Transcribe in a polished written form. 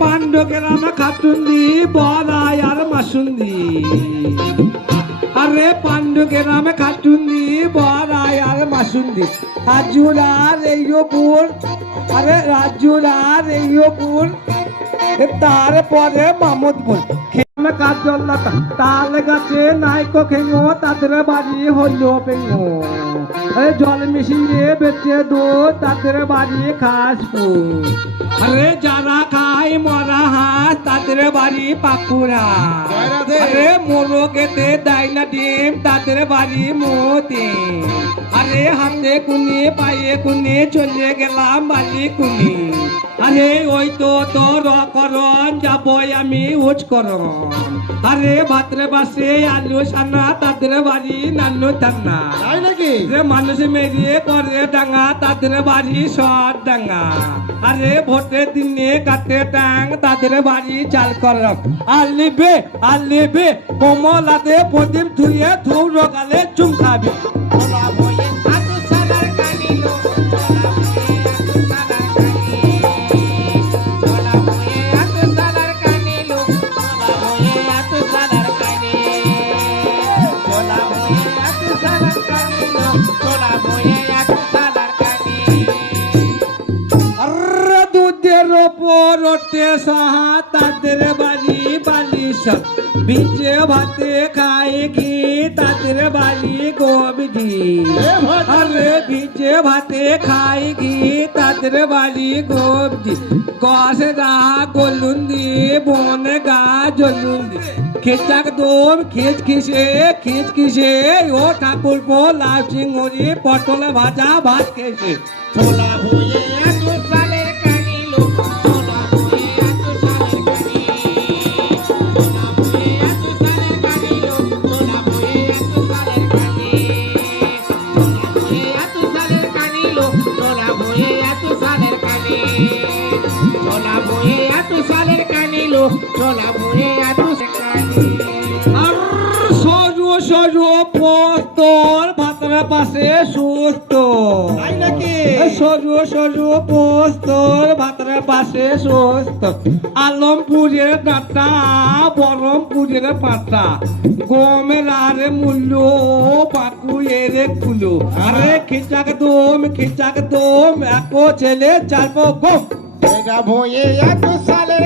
পান্ডু গ্রামে খাটুন্দি বড়াই আর মাসুন্দি আরে পান্ডু গ্রামে খাটুন্দি বড়াই আর মাসুন্দি রাজুরার এইপুর আরে রাজুরার এইপুর তারপরে মামুদপুর খেমে কাজল তাল গাছে নাইকো খেঙো তাদের বাড়ি হইল পেঙো আরে জল মিশিয়ে বেচে দুধ তাদের বাড়ি খাসপুর আরে যারা খায় মরা হাঁস তাদের বাড়ি পাকুড়া আরে মোরো খেতে দেয় না ডিম তাদের বাড়ি মতি আরে হাতে কুনি পায়ে কুনি চলে গেলাম বাড়ি কুনি আরে ওই তো তোর করন যাবই আমি উচ করন আরে ভাতরে বাসে আলু সানা তাদের বাড়ি নানু থান্না তাই নাকি রে মানুষ মেরিয়ে করে ডাঙ্গা তাদের বাড়ি সর ডাঙ্গা আরে ভোটের দিনে কাটে টাং তাদের বাড়ি চাল কর আলিবে কমলাতে প্রদীপ ধুয়ে ধুর গালে চুম খাবি রোটে সাহা তাদের বাড়ি বালিশ ভিজে ভাতে খাই ঘি তাদের বাড়ি গোবজি আরে ভিজে ভাতে খাই ঘি তাদের বাড়ি গোবজি কষে গা গলুন্দি বন গা জলুন্দি খেচাক দোম খিচ খিসে ও ঠাকুর পো লাউ চিংড়ি পটল ভাজা ভাত খেয়েছে ছোলা ভুঁয়ে সজু পোস্তর ভাতের পাশে সুস্থ সজু পোস্তর ভাতের পাশে সুস্থ আলমপুরের ডাটা বরমপুরের পাটা গমের আরে মূল্য পাকুয়ের কুলো আরে খিচাক দম একো ছেলে চারপো গম ভুঁয়ে এত সালের